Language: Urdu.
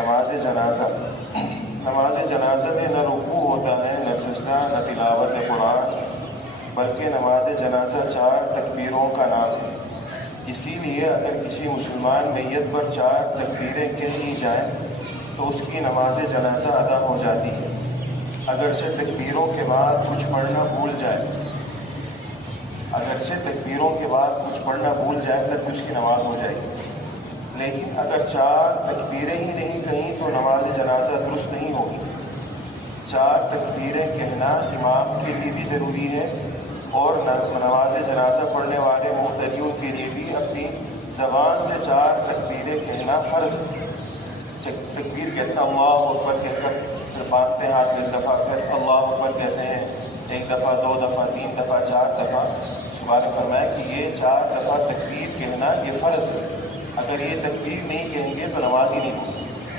نماز جنازہ میں نہ رکوع ہوتا ہے، نہ سجدہ، نہ تلاوت قرآن، بلکہ نماز جنازہ 4 تکبیروں کا نام ہے۔ اسی لیے اگر کسی مسلمان میت پر 4 تکبیریں کہہ لی جائیں تو اس کی نماز جنازہ ادا ہو جاتی ہے، اگرچہ تکبیروں کے بعد کچھ پڑھنا بھول جائے تب بھی اس کی نماز ہو جائے گی۔ لیکن اگر 4 تکبیریں ہی نہیں کہیں تو نماز جنازہ درست نہیں ہوگی۔ 4 تکبیریں کہنا امام کے لیے بھی ضروری ہے اور نماز جنازہ پڑھنے والے مقتدیوں کے لیے بھی اپنی زبان سے 4 تکبیریں کہنا فرض ہے۔ تکبیر کہتا اللہ اکبر کہہ کر پھر باندھتے ہیں ہاتھ 1 دفعہ، پھر اللہ اکبر کہتے ہیں 1 دفعہ، 2 دفعہ، 3 دفعہ، 4 دفعہ۔ بات فرمایا کہ یہ 4 دفعہ تکبیر کہنا یہ فرض ہے، اگر یہ تکبیر نہیں کہیں گے تو نماز ہی نہیں ہوگی۔